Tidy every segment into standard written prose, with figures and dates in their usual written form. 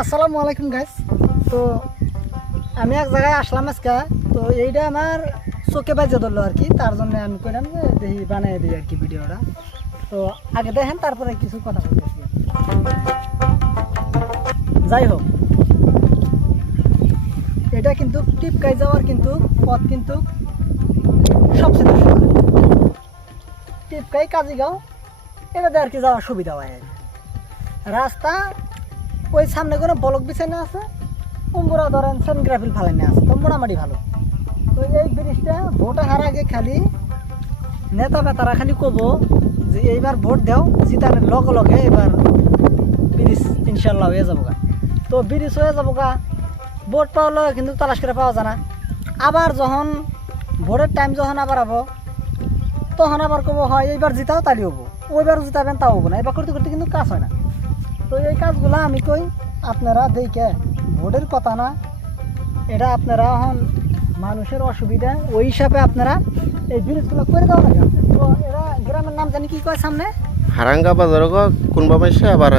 আসসালামু আলাইকুম গাইস। তো আমি এক জায়গায় আসলাম আজকে। তো এইটা আমার চোখে বাজে ধরলো আর কি, তার জন্য আমি কইলাম যে দেখি বানিয়ে দিই আর কি ভিডিওটা। তো আগে দেখেন, তারপরে কিছু কথা বলতেছি। যাই হোক, এটা কিন্তু টিপকাই যাওয়ার কিন্তু পথ কিন্তু সবচেয়ে সুন্দর। টিপকাই কাজিগাঁও এটাতে আর কি যাওয়ার সুবিধা হয়। রাস্তা ওই সামনে কোনো বলক বিছানো আছে, উম্বরা ধরেন সেনগ্রাফিল ফালাইনে আছে, তো মোটামুটি ভালো। তো এই ব্রিজটা ভোট হার আগে খালি নেতা বেতারা খালি কব যে এইবার ভোট দেও, জিতানের লগে লগে এবার ব্রিজ ইনশাল্লাহ হয়ে যাবো গা। তো ব্রিজ হয়ে যাবো গা, ভোট পাওয়া কিন্তু তালাশ করে পাওয়া যায় না। আবার যখন ভোটের টাইম যখন আবার হবো, তখন আবার কব হয় এইবার জিতাও তালি হবো, ওইবার জিতাবেন তাও হবো না। এবার করতে করতে কিন্তু কাজ হয় না। তো এই কাজগুলো আমি কই আপনারা দেখে, ভোটের কথা না, এটা আপনারা এখন মানুষের অসুবিধা ওই হিসাবে আপনারা এই ব্রিজগুলো করে দেওয়া লাগে। তো এরা গ্রামের নাম জানি কি কয় সামনে হারাঙ্গা বাজার কোনবা পাইছে আবার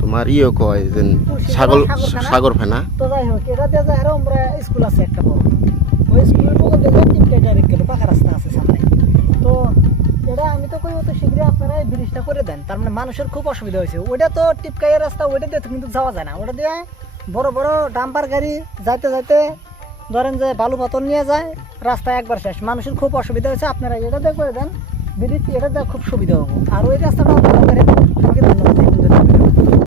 তোমার কয় যে সাগর ফেনা। তো যাই হোক, এটা দিয়ে যায় আমরা স্কুল আছে একটা বড়, ওই স্কুলের পক্ষ থেকে টিপকাই ডাইরেক্ট গেলে পাকা রাস্তা আছে সামনে। তো এটা আমি তো কই তো শীঘ্রই আপনারা এই ব্রিজটা করে দেন, তার মানে মানুষের খুব অসুবিধা হয়েছে। ওইটা তো টিপকাইয়ের রাস্তা, ওইটা দিয়ে কিন্তু যাওয়া যায় না। ওটা দিয়ে বড় বড় ডাম্পার গাড়ি যাইতে যাইতে ধরেন যে বালু পাথর নিয়ে যায়, রাস্তায় একবার শেষ। মানুষের খুব অসুবিধা হয়েছে, আপনারা এটা দিয়ে করে দেন ব্রিজ, এটা দিয়ে খুব সুবিধা হবো। আর ওই রাস্তাটা আপনারা ধন্যবাদ।